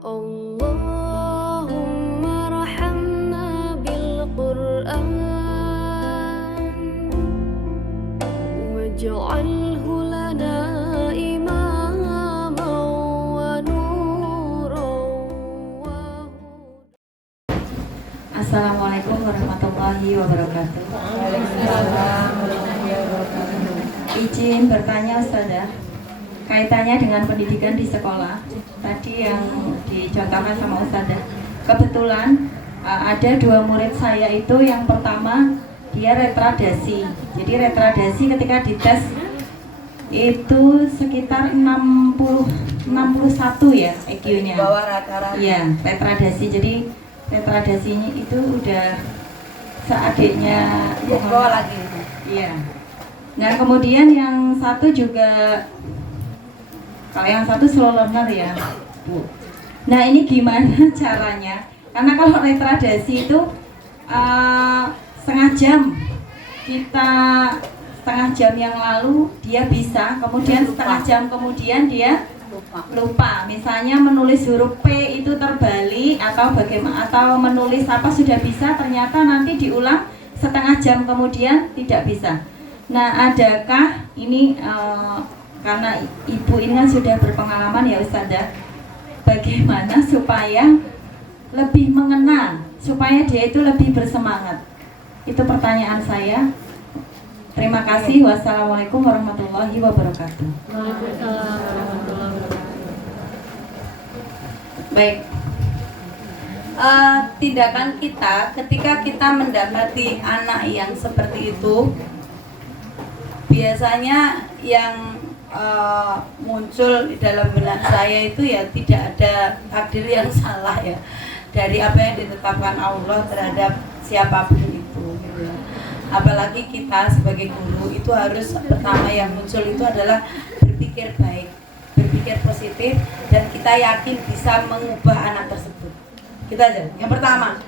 Allahumma rahamna bil Qur'an waj'alhu lana imaman wa nuran wa hudan. Assalamualaikum warahmatullahi wabarakatuh. Izin bertanya Ustazah, kaitannya dengan pendidikan di sekolah. Tadi yang dicontohkan sama Ustazah, kebetulan ada dua murid saya itu, yang pertama dia retardasi. Jadi retardasi ketika dites itu sekitar 61 ya IQ-nya. Bawah rata-rata. Iya, retardasi. Jadi retardasinya itu udah seadiknya Bawah lagi. Iya. Nah, kemudian yang satu juga, kalau yang satu slow learner ya, Bu. Nah, ini gimana caranya? Karena kalau retardasi itu setengah jam, setengah jam yang lalu dia bisa, kemudian setengah jam kemudian dia lupa. Misalnya menulis huruf P itu terbalik atau bagaimana, atau menulis apa sudah bisa, ternyata nanti diulang setengah jam kemudian tidak bisa. Nah, adakah ini karena ibu ini kan sudah berpengalaman ya Ustazah, bagaimana supaya lebih mengenal, supaya dia itu lebih bersemangat? Itu pertanyaan saya. Terima kasih. Wassalamualaikum warahmatullahi wabarakatuh. Waalaikumsalam warahmatullahi wabarakatuh. Baik. Tindakan kita ketika kita mendapati anak yang seperti itu, biasanya yang muncul di dalam benak saya itu ya tidak ada takdir yang salah ya dari apa yang ditetapkan Allah terhadap siapapun itu gitu ya. Apalagi kita sebagai guru itu harus pertama yang muncul itu adalah berpikir baik, berpikir positif, dan kita yakin bisa mengubah anak tersebut. Kita aja. Yang pertama,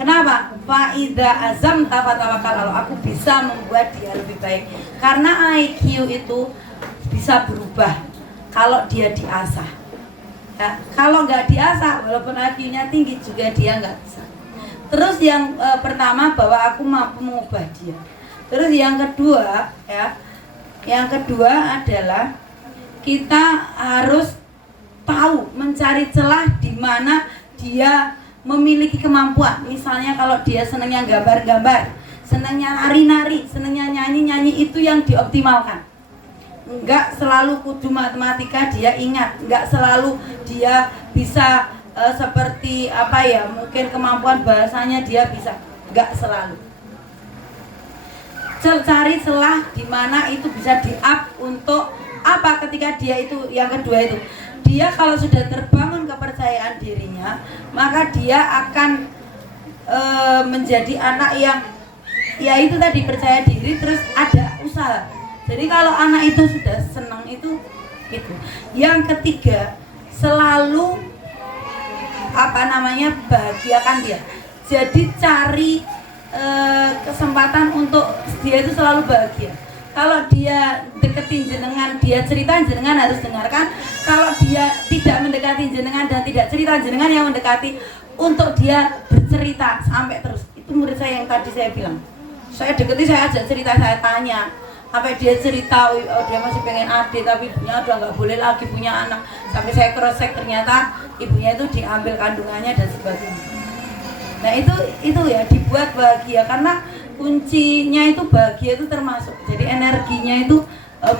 kenapa? Fa'idha azam tafatawakal Allah. Aku bisa membuat dia lebih baik. Karena IQ itu bisa berubah kalau dia diasah. Ya, kalau nggak diasah, walaupun IQ-nya tinggi juga dia nggak bisa. Terus yang pertama, bahwa aku mampu mengubah dia. Terus yang kedua, ya, yang kedua adalah kita harus tahu mencari celah di mana dia memiliki kemampuan. Misalnya kalau dia senangnya gambar-gambar, senangnya nari-nari, senangnya nyanyi-nyanyi, itu yang dioptimalkan. Enggak selalu kudu matematika dia ingat, enggak selalu dia bisa seperti apa ya, mungkin kemampuan bahasanya dia bisa, enggak selalu. Cari celah di mana itu bisa di-up untuk apa ketika dia itu, yang kedua itu dia kalau sudah terbangun kepercayaan dirinya, maka dia akan menjadi anak yang ya itu tadi, percaya diri terus ada usaha. Jadi kalau anak itu sudah senang itu. Yang ketiga, selalu bahagiakan dia. Jadi cari kesempatan untuk dia itu selalu bahagia. Kalau dia deketin jenengan, dia cerita, jenengan harus dengarkan. Kalau dia tidak mendekati jenengan dan tidak cerita, jenengan yang mendekati untuk dia bercerita sampai terus. Itu murid saya yang tadi saya bilang. Saya deketi, saya ajak cerita, saya tanya. Sampai dia cerita, oh, dia masih pengen adik tapi ibunya udah nggak boleh lagi punya anak. Sampai saya cross check, ternyata ibunya itu diambil kandungannya dan sebagainya. Nah itu ya dibuat bahagia, karena kuncinya itu bahagia itu termasuk. Jadi energinya itu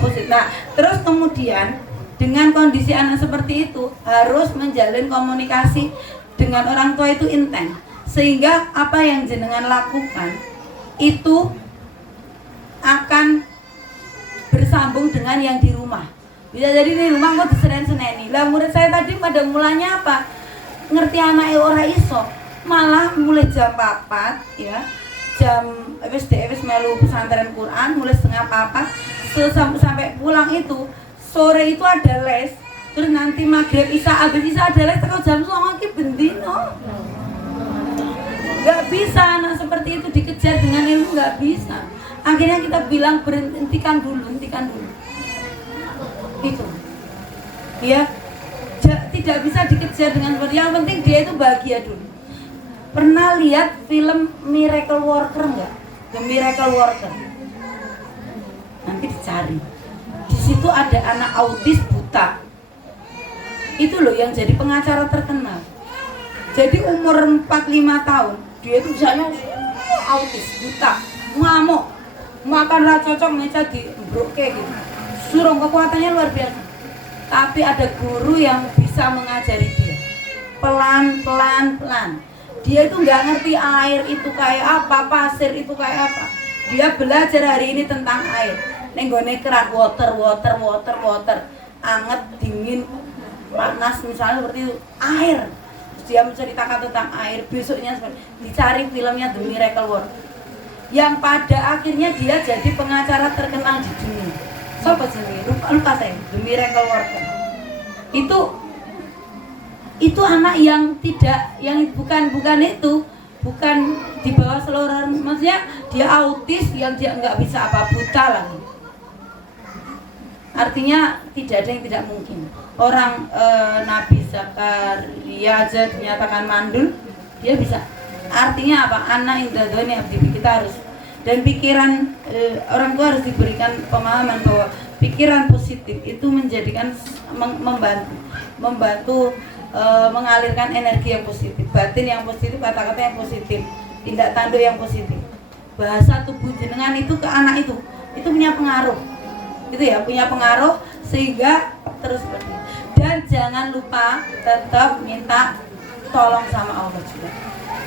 positif. Nah terus kemudian dengan kondisi anak seperti itu harus menjalin komunikasi dengan orang tua itu intens, sehingga apa yang jenengan lakukan itu akan bersambung dengan yang di rumah. Bisa jadi di rumah kok disenen-seneni. Lah murid saya tadi pada mulanya apa? Ngerti anaknya ora iso, malah mulai jam 4 ya. Jam wis melu pesantren Quran mulai setengah 4 sampai pulang itu sore itu ada les. Terus nanti maghrib habis isya ada les teko jam 09.00 ki bendino. Gak bisa anak seperti itu dikejar dengan ilmu, gak bisa. Akhirnya kita bilang hentikan dulu. Itu. Ya. Tidak bisa dikejar dengan seperti itu bahagia dulu. Pernah lihat film Miracle Worker nggak? The Miracle Worker. Nanti dicari. Di situ ada anak autis buta. Itu loh yang jadi pengacara terkenal. Jadi umur 45 tahun, dia itu misalnya autis, buta, ngamuk, makan ra cocok meja di broke gitu. Suruh kekuatannya luar biasa. Tapi ada guru yang bisa mengajari dia. Pelan. Dia itu nggak ngerti air itu kayak apa, pasir itu kayak apa. Dia belajar hari ini tentang air. Nenggone keran water. Anget, dingin, panas misalnya seperti itu. Air. Terus dia menceritakan tentang air. Besoknya dicari filmnya The Miracle World. Yang pada akhirnya dia jadi pengacara terkenal di dunia. Siapa sih? Lupa saya. The Miracle World. Itu anak yang tidak, yang bukan di bawah seluruh, maksudnya dia autis yang dia nggak bisa apa, buta lagi. Artinya tidak ada yang tidak mungkin. Orang Nabi Zakaria aja dinyatakan mandul, dia bisa. Artinya apa? Anak indah dunia kita harus, dan pikiran orang tua harus diberikan pemahaman bahwa pikiran positif itu menjadikan membantu mengalirkan energi yang positif, batin yang positif, kata-kata yang positif, tindak tanduk yang positif. Bahasa tubuh jenengan itu ke anak itu punya pengaruh. Itu ya, punya pengaruh sehingga terus seperti itu. Dan jangan lupa tetap minta tolong sama Allah juga.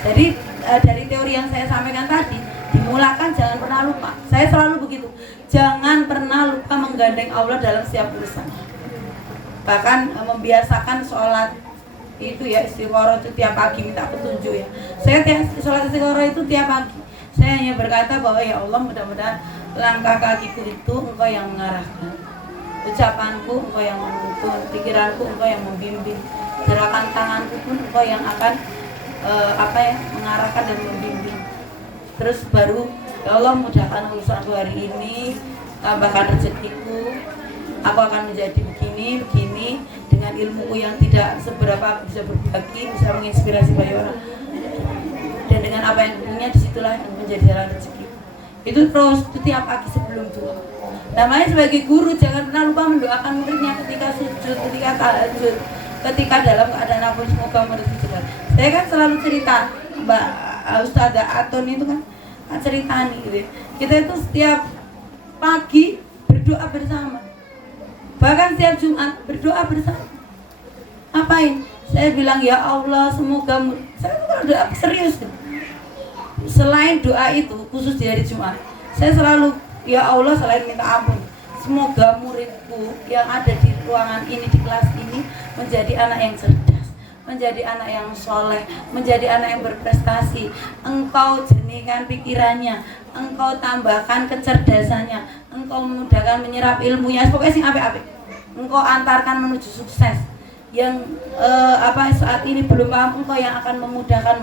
Jadi dari teori yang saya sampaikan tadi, dimulakan jangan pernah lupa. Saya selalu begitu. Jangan pernah lupa menggandeng Allah dalam setiap urusan. Bahkan membiasakan sholat itu ya, istikharah itu tiap pagi minta petunjuk ya. Saya sholat istikharah itu tiap pagi. Saya hanya berkata bahwa ya Allah, mudah-mudahan langkah kakiku itu Engkau yang mengarahkan, ucapanku Engkau yang menuntun, pikiranku Engkau yang membimbing, gerakan tanganku pun Engkau yang akan mengarahkan dan membimbing. Terus baru ya Allah, mudahkan urusanku hari ini, tambahkan rezekiku, aku akan menjadi begini dengan ilmuku yang tidak seberapa, bisa berbagi, bisa menginspirasi banyak orang. Dan dengan apa yang punya, disitulah yang menjadi jalan rezeki. Itu terus setiap pagi sebelum doa. Namanya sebagai guru, jangan pernah lupa mendoakan muridnya ketika sujud, ketika tahajud, ketika dalam keadaan apapun, semoga murid dijaga. Saya kan selalu cerita, Mbak Ustazah Aton itu kan cerita nih gitu. Kita itu setiap pagi berdoa bersama. Bahkan setiap Jumat berdoa bersama. Apain? Saya bilang ya Allah, semoga saya kalau doa serius. Selain doa itu khusus di hari Jumat, saya selalu ya Allah, selain minta ampun, semoga muridku yang ada di ruangan ini, di kelas ini menjadi anak yang cerdas, menjadi anak yang soleh, menjadi anak yang berprestasi. Engkau jernihkan pikirannya, Engkau tambahkan kecerdasannya, Engkau memudahkan menyerap ilmunya, pokoknya sing apik-apik. Engkau antarkan menuju sukses. Yang saat ini belum paham, Engkau yang akan memudahkan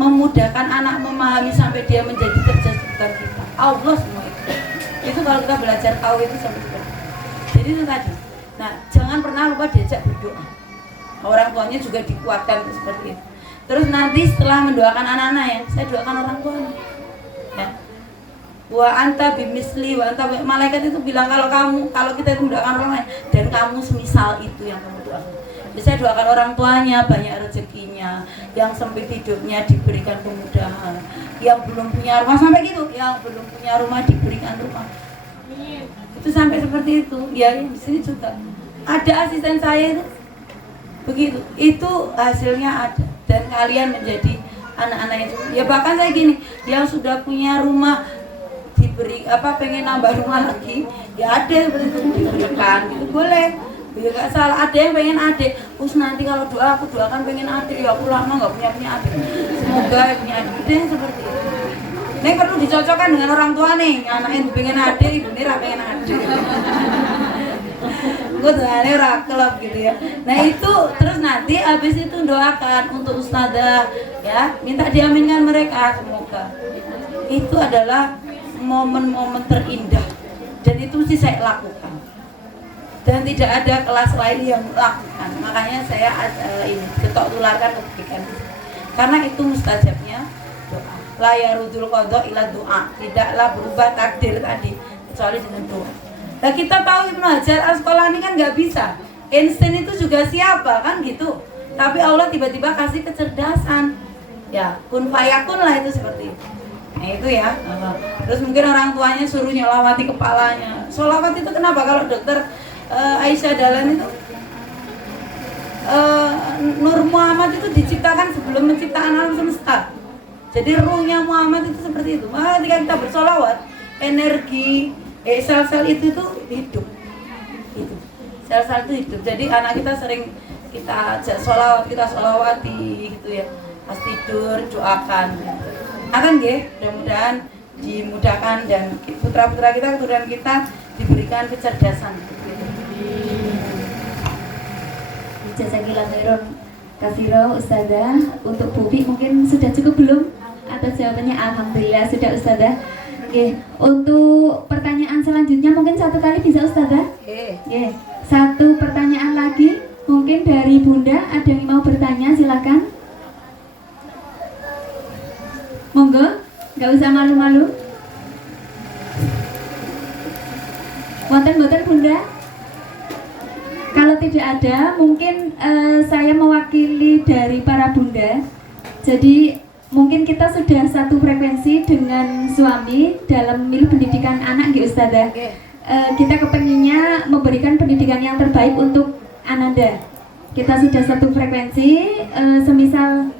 memudahkan anak memahami sampai dia menjadi cerdas bukan kita. Allah semua itu kalau kita belajar tahu itu sampai seperti. Jadi itu tadi. Nah, jangan pernah lupa diajak berdoa. Orang tuanya juga dikuatkan seperti itu. Terus nanti setelah mendoakan anak-anak ya, saya doakan orang tuanya. Ya. Wa anta bimisli wa anta, malaikat itu bilang kalau kita itu mendoakan orang lain dan kamu semisal itu yang kamu doakan. Jadi saya doakan orang tuanya banyak rezekinya, yang sempit hidupnya diberikan kemudahan, yang belum punya rumah sampai gitu, yang belum punya rumah diberikan rumah. Itu sampai seperti itu. Ya, di sini juga ada asisten saya itu begitu. Itu hasilnya ada, dan kalian menjadi anak-anak itu. Ya bahkan saya gini, yang sudah punya rumah diberi pengen nambah rumah lagi, ya ada seperti itu diberikan gitu, boleh. Ya gak salah. Ada yang pengen adik, terus nanti kalau doa aku doakan pengen adik, ya aku lama nggak punya adik, semoga punya adik. Ada yang seperti itu. Ini perlu dicocokkan dengan orang tua nih, anak yang pengen adik, ibu ini pengen adik. Gue doanya rakelap gitu ya. Nah itu terus nanti habis itu doakan untuk ustazah ya, minta diaminkan mereka, semoga itu adalah momen-momen terindah, dan itu sih saya lakukan. dan tidak ada kelas lain yang melakukan. Makanya saya ini ketok tularkan kebaikan, karena itu mustajabnya doa. La yarudul qadha ila doa, tidaklah berubah takdir tadi kecuali dengan doa. Nah kita tahu Ibnu Hajar Asqalani kan nggak bisa, Einstein itu juga siapa kan gitu, tapi Allah tiba-tiba kasih kecerdasan, ya kun fayakun lah, itu seperti itu. Nah itu ya. Terus mungkin orang tuanya suruh nyolawati kepalanya. Sholawat itu kenapa? Kalau dokter Aisyah Dahlan itu Nur Muhammad itu diciptakan sebelum menciptakan alam semesta. Jadi ruhnya Muhammad itu seperti itu. Maka ketika kita bersolawat, energi sel-sel itu tuh hidup. Itu sel-sel itu hidup. Jadi anak kita sering kita solawat, kita solawati gitu ya. Pas tidur doakan. Akan ya, mudah-mudahan dimudahkan dan putra-putra kita, keturunan kita diberikan kecerdasan. Jazakillah khairan katsira Ustazah. Untuk Bubi mungkin sudah cukup belum? Atas jawabannya alhamdulillah sudah Ustazah. Oke, untuk pertanyaan selanjutnya mungkin satu kali bisa Ustazah? Oke. Satu pertanyaan lagi mungkin dari Bunda, ada yang mau bertanya silakan. Monggo, nggak usah malu-malu. Wonten-wonten Bunda? Kalau tidak ada, mungkin saya mewakili dari para Bunda. Jadi mungkin kita sudah satu frekuensi dengan suami dalam memilih pendidikan anak, gitu Ustazah. Kita kepenginnya memberikan pendidikan yang terbaik untuk Ananda. Kita sudah satu frekuensi, semisal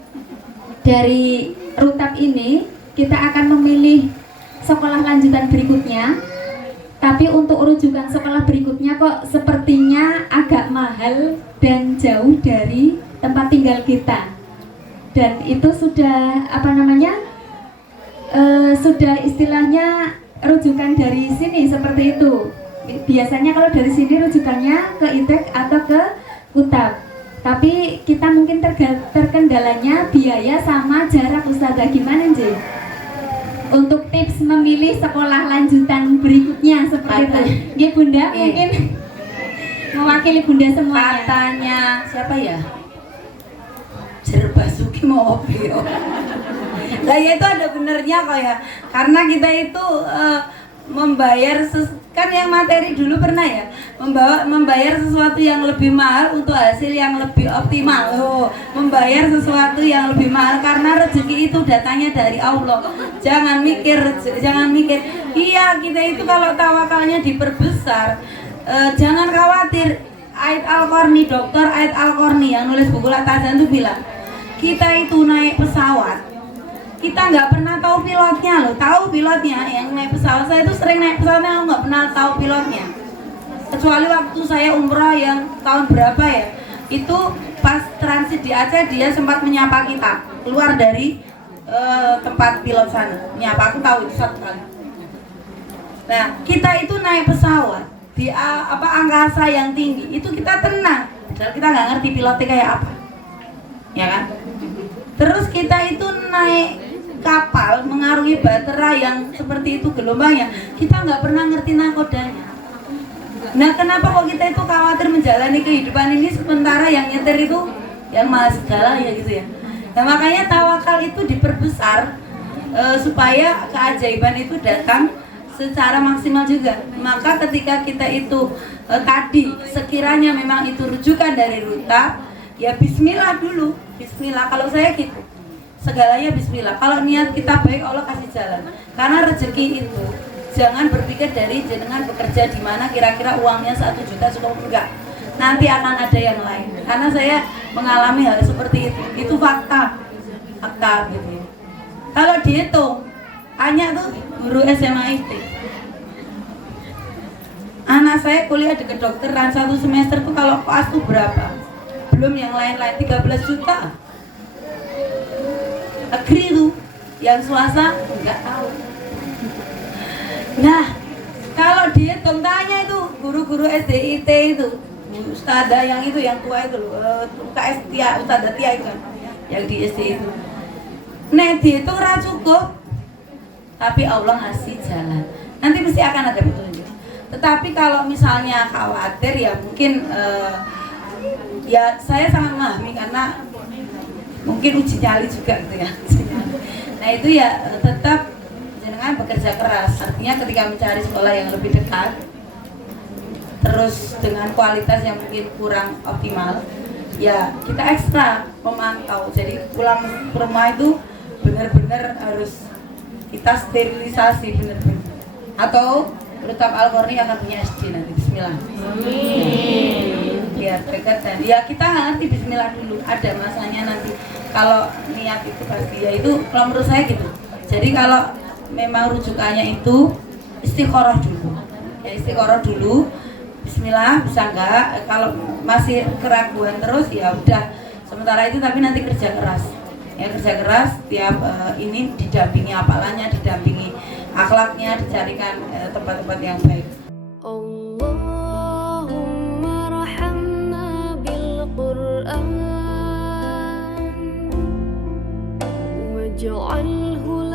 dari Rutab ini kita akan memilih sekolah lanjutan berikutnya, tapi untuk rujukan sekolah berikutnya kok sepertinya agak mahal dan jauh dari tempat tinggal kita, dan itu sudah sudah istilahnya rujukan dari sini seperti itu. Biasanya kalau dari sini rujukannya ke ITEK atau ke Rutab. Tapi kita mungkin terkendalanya biaya sama jarak Ustazah. Gimana Nje? Untuk tips memilih sekolah lanjutan berikutnya seperti itu. Ya Bunda, mungkin mewakili Bunda semuanya. Katanya siapa ya? Jerbasuki mau opio. Lah ya itu ada benernya kok ya. Karena kita itu membayar kan yang materi dulu pernah ya, membayar sesuatu yang lebih mahal untuk hasil yang lebih optimal. Membayar sesuatu yang lebih mahal karena rezeki itu datangnya dari Allah. Jangan mikir iya kita itu kalau tawakalnya diperbesar, jangan khawatir. Ait Al-Qarni, Dr. Ait Al-Qarni yang nulis buku Latazan itu bilang, kita itu naik pesawat, kita nggak pernah tahu pilotnya loh. Tahu pilotnya yang naik pesawat, saya itu sering naik pesawatnya, aku nggak pernah tahu pilotnya, kecuali waktu saya umroh yang tahun berapa ya, itu pas transit di Aceh dia sempat menyapa kita keluar dari tempat pilot sana, menyapa, aku tahu itu satu kali. Nah kita itu naik pesawat di angkasa yang tinggi itu kita tenang, padahal kita nggak ngerti pilotnya kayak apa, ya kan? Terus kita itu naik kapal mengarungi bahtera yang seperti itu gelombangnya, kita nggak pernah ngerti nakodanya. Nah kenapa kok kita itu khawatir menjalani kehidupan ini sementara yang nyetir itu yang mahal segala ya gitu ya. Nah makanya tawakal itu diperbesar supaya keajaiban itu datang secara maksimal juga. Maka ketika kita itu tadi sekiranya memang itu rujukan dari Rutab, ya bismillah dulu, bismillah. Kalau saya gitu, segalanya bismillah. Kalau niat kita baik, Allah kasih jalan. Karena rezeki itu jangan berpikir dari jenengan bekerja di mana kira-kira uangnya 1 juta cukup, enggak. Nanti akan ada yang lain. Karena saya mengalami hal seperti itu fakta gitu ya. Kalau dihitung, hanya tuh guru SMA IT. Anak saya kuliah di kedokteran 1 semester tuh kalau koas tuh berapa? Belum yang lain-lain, 13 juta. Negeri tuh, yang swasta nggak tahu. Nah, kalau dihitung tanya itu guru-guru SDIT itu, Ustazah yang itu yang tua itu loh, UKS Tia, Ustazah Tia itu kan, yang di SD itu. Nah, dihitung ra cukup, tapi Allah ngasih jalan. Nanti mesti akan ada petunjuk. Tetapi kalau misalnya khawatir ya mungkin ya saya sangat memahami karena mungkin uji nyali juga gitu ya. Nah itu ya tetap jenengan bekerja keras. Artinya ketika mencari sekolah yang lebih dekat, terus dengan kualitas yang mungkin kurang optimal, ya kita ekstra memantau. Jadi pulang ke rumah itu benar-benar harus kita sterilisasi benar-benar. Atau Rutab Al-Qorni akan punya SD nanti. Bismillah. Biar dekat dan ya kita ngerti Bismillah dulu. Ada masanya nanti. Kalau niat itu pasti ya itu kalau menurut saya gitu. Jadi kalau memang rujukannya itu istikharah dulu. Ya istikharah dulu. Bismillah bisa enggak? Kalau masih keraguan terus ya udah. Sementara itu tapi nanti kerja keras. Ya kerja keras tiap ini didampingi apalanya, didampingi akhlaknya, dicarikan tempat-tempat yang baik. Allahumma rahamna bil Qur'an waj'alhu